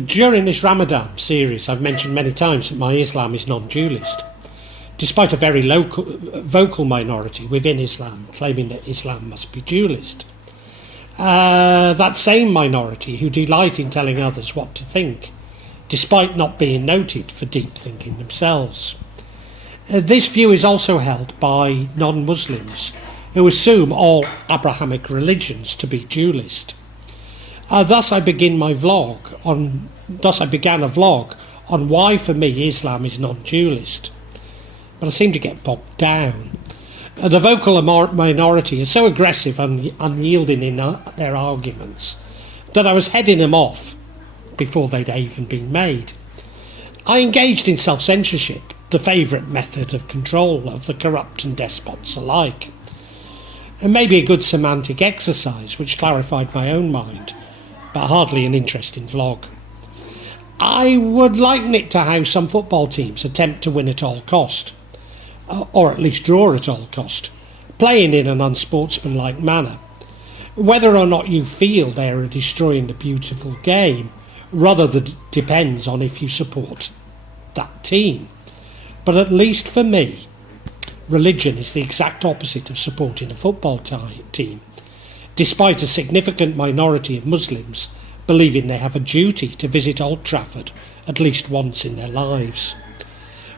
During this Ramadan series, I've mentioned many times that my Islam is non-dualist, despite a very vocal minority within Islam claiming that Islam must be dualist. That same minority who delight in telling others what to think, despite not being noted for deep thinking themselves. This view is also held by non-Muslims who assume all Abrahamic religions to be dualist. Thus I began a vlog on why for me Islam is non-dualist. But I seem to get bogged down. The vocal minority is so aggressive and unyielding in their arguments that I was heading them off before they'd even been made. I engaged in self-censorship, the favourite method of control of the corrupt and despots alike. And maybe a good semantic exercise which clarified my own mind, but hardly an interesting vlog. I would liken it to how some football teams attempt to win at all cost, or at least draw at all cost, playing in an unsportsmanlike manner. Whether or not you feel they are destroying the beautiful game rather depends on if you support that team. But at least for me, religion is the exact opposite of supporting a football team, despite a significant minority of Muslims believing they have a duty to visit Old Trafford at least once in their lives.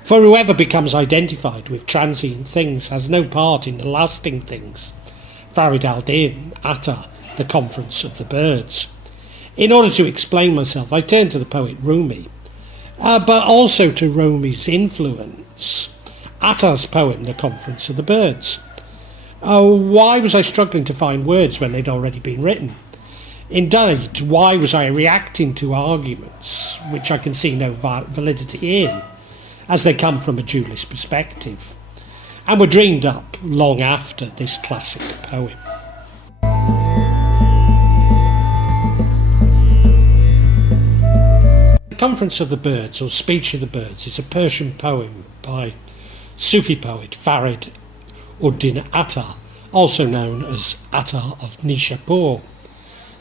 For whoever becomes identified with transient things has no part in the lasting things. Farid al-Din, Attar, the Conference of the Birds. In order to explain myself, I turned to the poet Rumi, but also to Rumi's influence, Attar's poem, The Conference of the Birds. Why was I struggling to find words when they'd already been written? Indeed, why was I reacting to arguments which I can see no validity in, as they come from a dualist perspective, and were dreamed up long after this classic poem? The Conference of the Birds, or Speech of the Birds, is a Persian poem by Sufi poet Farid Attar, also known as Attar of Nishapur.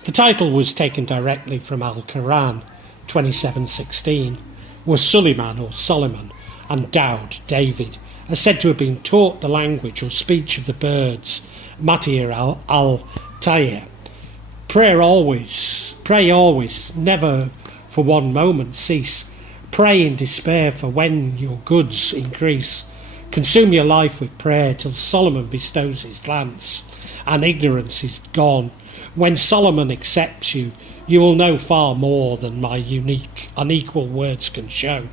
The title was taken directly from Al-Qur'an 27:16, where Sulayman or Solomon and Dāwūd, David, are said to have been taught the language or speech of the birds, manṭiq al-ṭayr. Pray always, never for one moment cease. Pray in despair, for when your goods increase, consume your life with prayer till Solomon bestows his glance and ignorance is gone. When Solomon accepts you, you will know far more than my unique, unequal words can show.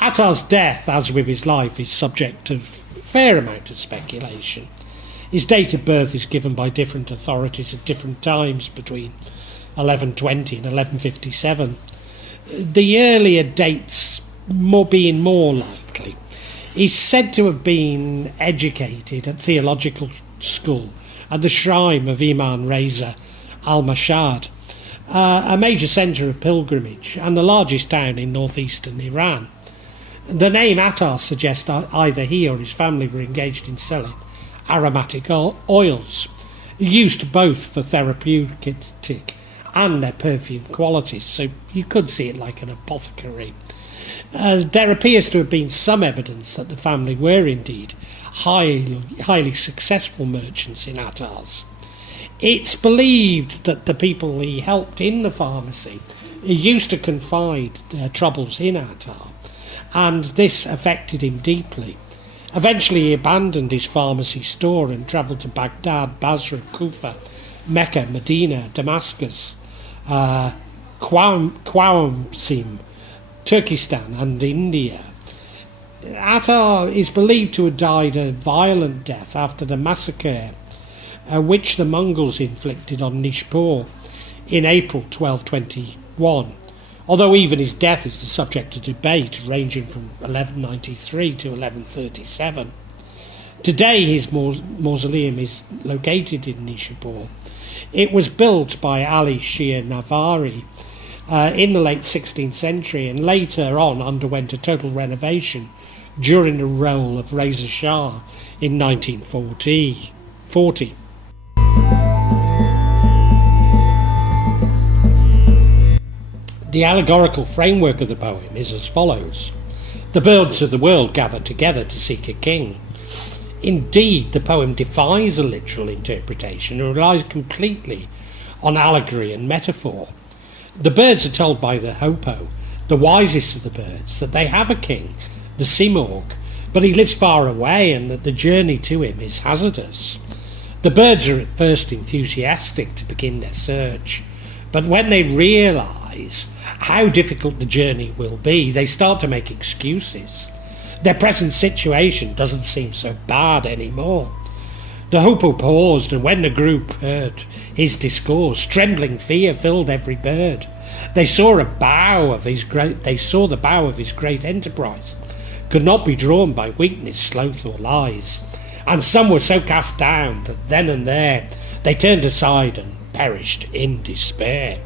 Attar's death, as with his life, is subject to a fair amount of speculation. His date of birth is given by different authorities at different times between 1120 and 1157. The earlier dates being more likely. He's said to have been educated at theological school at the shrine of Imam Reza al-Mashhad, a major centre of pilgrimage and the largest town in northeastern Iran. The name Attar suggests either he or his family were engaged in selling aromatic oils, used both for therapeutic and their perfume qualities, so you could see it like an apothecary. There appears to have been some evidence that the family were indeed highly successful merchants in Attar's. It's believed that the people he helped in the pharmacy used to confide their troubles in Attar, and this affected him deeply. Eventually he abandoned his pharmacy store and travelled to Baghdad, Basra, Kufa, Mecca, Medina, Damascus, Qasim, Turkestan and India. Attar is believed to have died a violent death after the massacre which the Mongols inflicted on Nishapur in April 1221, although even his death is the subject of debate ranging from 1193 to 1137. Today his mausoleum is located in Nishapur. It was built by Ali Shir Navari in the late 16th century and later on underwent a total renovation during the rule of Reza Shah in 1940. The allegorical framework of the poem is as follows. The birds of the world gather together to seek a king. Indeed, the poem defies a literal interpretation and relies completely on allegory and metaphor. The birds are told by the Hopo, the wisest of the birds, that they have a king, the Simorgh, but he lives far away and that the journey to him is hazardous. The birds are at first enthusiastic to begin their search, but when they realise how difficult the journey will be, they start to make excuses. Their present situation doesn't seem so bad anymore. The Hopo paused, and when the group heard his discourse, trembling fear filled every bird. They saw the bow of his great enterprise could not be drawn by weakness, sloth, or lies, and some were so cast down that then and there they turned aside and perished in despair.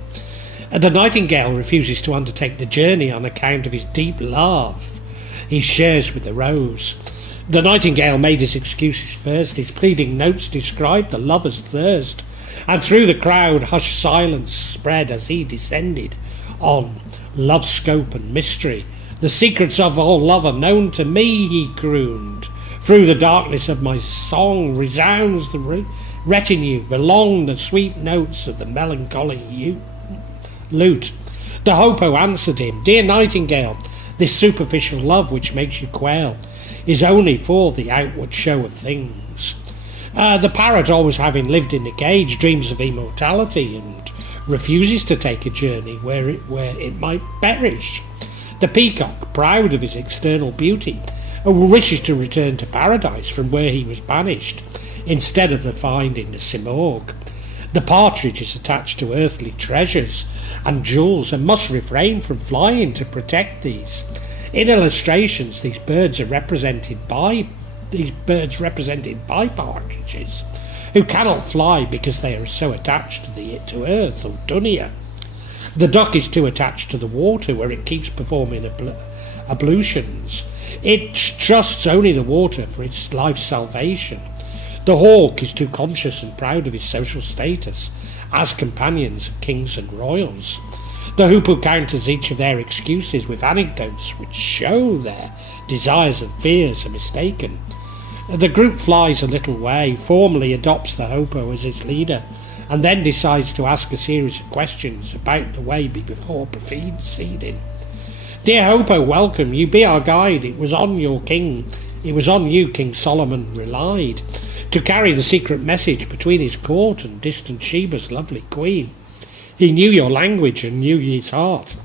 And the nightingale refuses to undertake the journey on account of his deep love he shares with the rose. The nightingale made his excuses first. His pleading notes described the lover's thirst, and through the crowd hushed silence spread as he descended on love's scope and mystery. The secrets of all love are known to me, he crooned. Through the darkness of my song resounds the retinue, belong the sweet notes of the melancholy lute. The Hopo answered him, Dear nightingale, this superficial love which makes you quail is only for the outward show of things. The parrot, always having lived in the cage, dreams of immortality and refuses to take a journey where it might perish. The peacock, proud of his external beauty, wishes to return to paradise from where he was banished, instead of finding the Simorgh. The partridge is attached to earthly treasures and jewels and must refrain from flying to protect these. In illustrations, these birds represented by partridges, who cannot fly because they are so attached to earth or dunya. The duck is too attached to the water, where it keeps performing ablutions. It trusts only the water for its life's salvation. The hawk is too conscious and proud of his social status as companions of kings and royals. The Hopo counters each of their excuses with anecdotes which show their desires and fears are mistaken. The group flies a little way, formally adopts the Hopo as its leader, and then decides to ask a series of questions about the way before proceeding. Dear Hopo, welcome, you be our guide. It was on you King Solomon relied, to carry the secret message between his court and distant Sheba's lovely queen. He knew your language and knew his heart.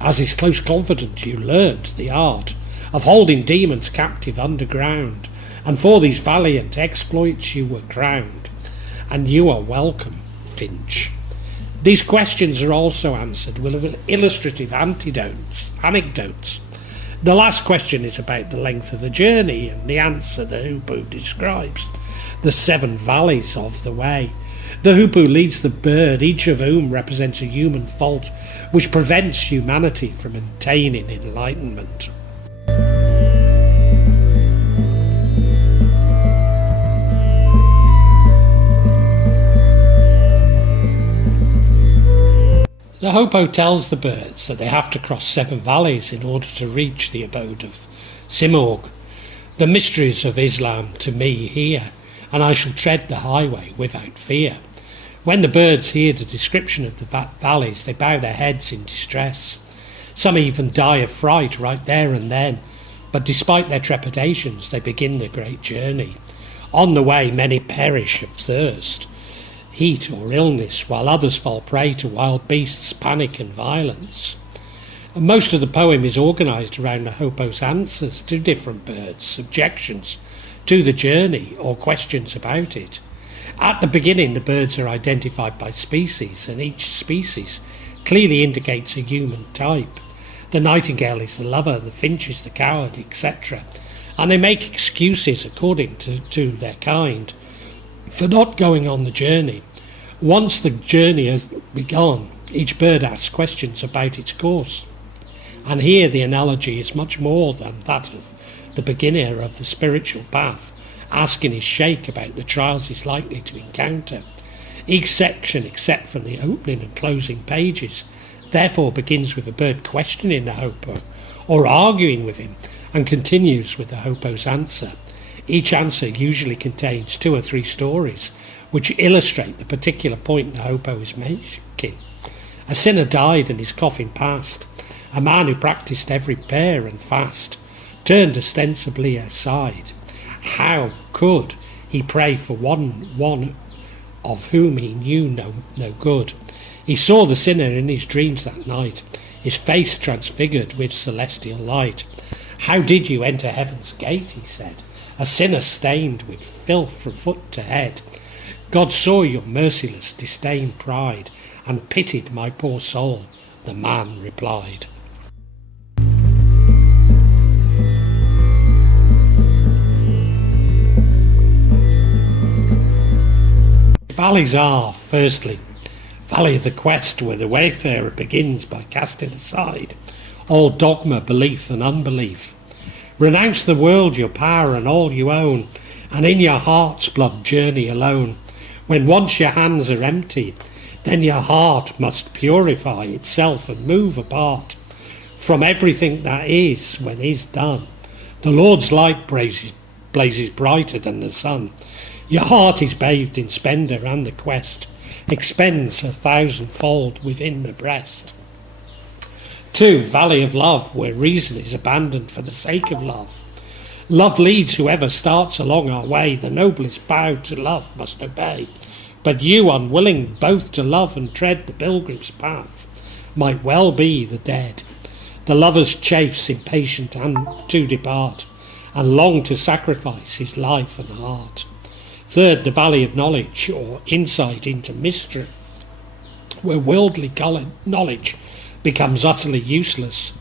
As his close confidant you learnt the art of holding demons captive underground, and for these valiant exploits you were crowned. And you are welcome, Finch. These questions are also answered with illustrative anecdotes. The last question is about the length of the journey, and the answer the Hopo describes the 7 valleys of the way. The Hopo leads the bird, each of whom represents a human fault which prevents humanity from attaining enlightenment. The Hopo tells the birds that they have to cross 7 valleys in order to reach the abode of Simorgh. The mysteries of Islam to me hear, and I shall tread the highway without fear. When the birds hear the description of the valleys, they bow their heads in distress. Some even die of fright right there and then, but despite their trepidations, they begin the great journey. On the way, many perish of thirst, heat or illness, while others fall prey to wild beasts, panic and violence. And most of the poem is organised around the Hopo's answers to different birds, objections to the journey or questions about it. At the beginning, the birds are identified by species, and each species clearly indicates a human type. The nightingale is the lover, the finch is the coward, etc. And they make excuses according to their kind for not going on the journey. Once the journey has begun, each bird asks questions about its course. And here the analogy is much more than that of the beginner of the spiritual path, asking his sheikh about the trials he's likely to encounter. Each section, except from the opening and closing pages, therefore begins with the bird questioning the hopo or arguing with him, and continues with the hopo's answer. Each answer usually contains 2 or 3 stories which illustrate the particular point the hopo is making. A sinner died and his coffin passed. A man who practised every prayer and fast turned ostensibly aside. How could he pray for one of whom he knew no good? He saw the sinner in his dreams that night, his face transfigured with celestial light. How did you enter heaven's gate, he said, a sinner stained with filth from foot to head? God saw your merciless disdain pride, and pitied my poor soul, the man replied. Valleys are, firstly, Valley of the Quest, where the wayfarer begins by casting aside all dogma, belief and unbelief. Renounce the world, your power and all you own, and in your heart's blood journey alone. When once your hands are empty, then your heart must purify itself and move apart from everything that is when is done. The Lord's light blazes brighter than the sun. Your heart is bathed in splendour, and the quest expends 1,000-fold within the breast. 2. Valley of Love, where reason is abandoned for the sake of love. Love leads whoever starts along our way. The noblest bow to love must obey. But you, unwilling both to love and tread the pilgrim's path, might well be the dead. The lover's chafes impatient and to depart, and long to sacrifice his life and heart. 3. The Valley of Knowledge, or insight into mystery, where worldly knowledge becomes utterly useless.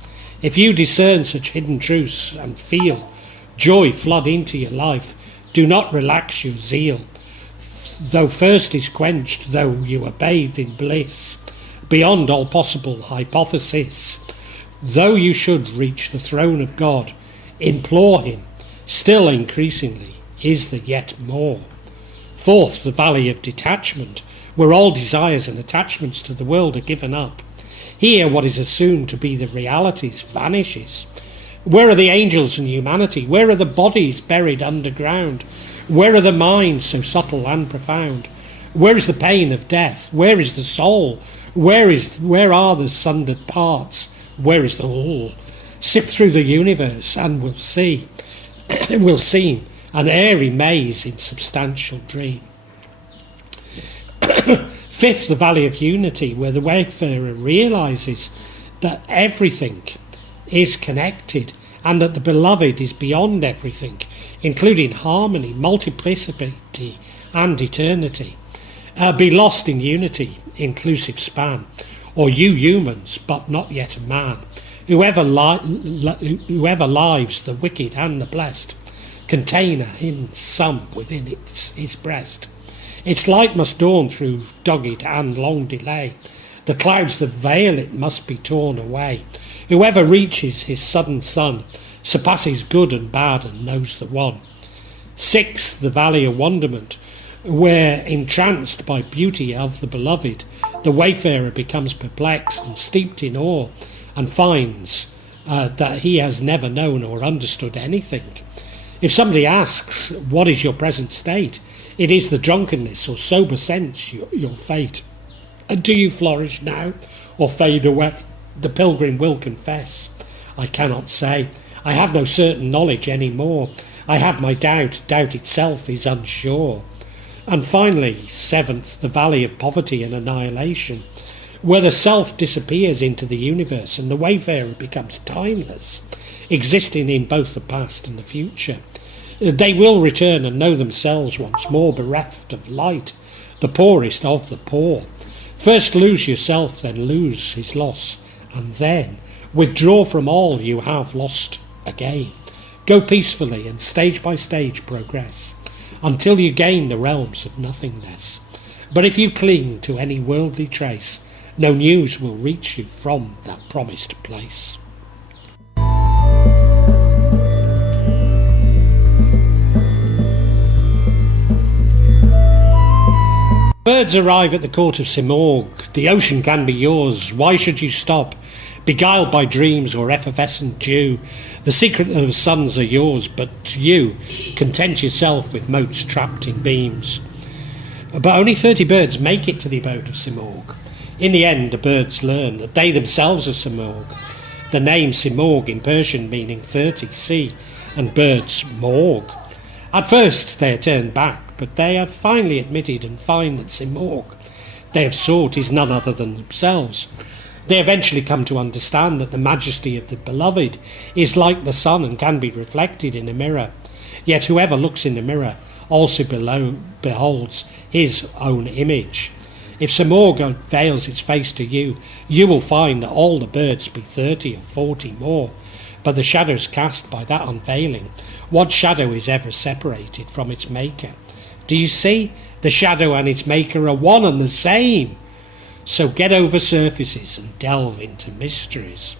If you discern such hidden truths and feel joy flood into your life, do not relax your zeal. Though thirst is quenched, though you are bathed in bliss, beyond all possible hypothesis, though you should reach the throne of God, implore him, still increasingly is there yet more. 4. The Valley of Detachment, where all desires and attachments to the world are given up. Here what is assumed to be the realities vanishes. Where are the angels and humanity? Where are the bodies buried underground? Where are the minds so subtle and profound? Where is the pain of death? Where is the soul? Where are the sundered parts? Where is the whole? Sift through the universe and we'll see an airy maze in substantial dream. 5. The Valley of Unity, where the wayfarer realises that everything is connected and that the beloved is beyond everything, including harmony, multiplicity and eternity. Be lost in unity, inclusive span, or you humans, but not yet a man. Whoever lives the wicked and the blessed, container in some within his breast. Its light must dawn through dogged and long delay. The clouds that veil it must be torn away. Whoever reaches his sudden sun surpasses good and bad and knows the one. 6. The Valley of Wonderment, where, entranced by beauty of the beloved, the wayfarer becomes perplexed and steeped in awe, and finds that he has never known or understood anything. If somebody asks, what is your present state? It is the drunkenness or sober sense, your fate. And do you flourish now or fade away? The pilgrim will confess. I cannot say. I have no certain knowledge any more. I have my doubt. Doubt itself is unsure. And finally, 7th, the Valley of Poverty and Annihilation, where the self disappears into the universe and the wayfarer becomes timeless, existing in both the past and the future. They will return and know themselves once more bereft of light, the poorest of the poor. First lose yourself, then lose his loss, and then withdraw from all you have lost again. Go peacefully and stage by stage progress, until you gain the realms of nothingness. But if you cling to any worldly trace, no news will reach you from that promised place. Birds arrive at the court of Simorgh. The ocean can be yours. Why should you stop? Beguiled by dreams or effervescent dew, the secret of the suns are yours, but you content yourself with motes trapped in beams. But only 30 birds make it to the abode of Simorgh. In the end, the birds learn that they themselves are Simorgh. The name Simorgh in Persian meaning 30, sea, and birds morgh. At first they are turned back, but they have finally admitted and find that Simorgh they have sought is none other than themselves. They eventually come to understand that the majesty of the beloved is like the sun and can be reflected in a mirror. Yet whoever looks in the mirror also beholds his own image. If Simorgh unveils its face to you, you will find that all the birds be 30 or 40 more. But the shadows cast by that unveiling, what shadow is ever separated from its maker? Do you see? The shadow and its maker are one and the same. So get over surfaces and delve into mysteries.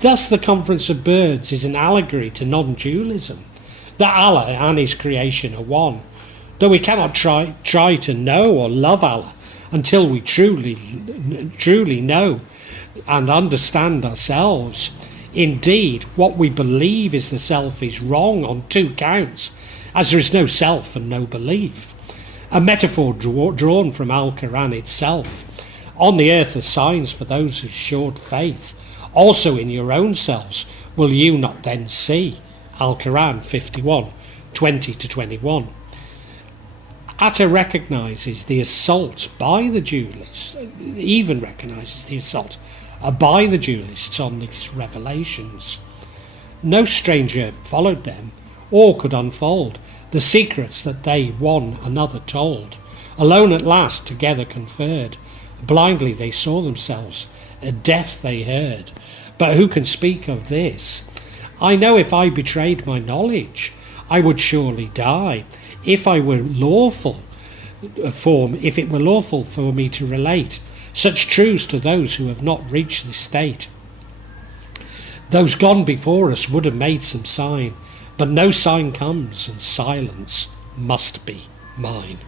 Thus the conference of birds is an allegory to non-dualism, that Allah and his creation are one. Though we cannot try to know or love Allah until we truly know and understand ourselves. Indeed, what we believe is the self is wrong on two counts, as there is no self and no belief. A metaphor drawn from Al-Qur'an itself. On the earth are signs for those who showed faith. Also in your own selves will you not then see. Al-Qur'an 51, 20-21. Attar recognises the assault by the dualists, even recognises the assault by the dualists on these revelations. No stranger followed them or could unfold the secrets that they one another told. Alone at last together conferred, blindly they saw themselves, deaf they heard. But who can speak of this? I know if I betrayed my knowledge, I would surely die. If it were lawful for me to relate such truths to those who have not reached this state. Those gone before us would have made some sign, but no sign comes, and silence must be mine.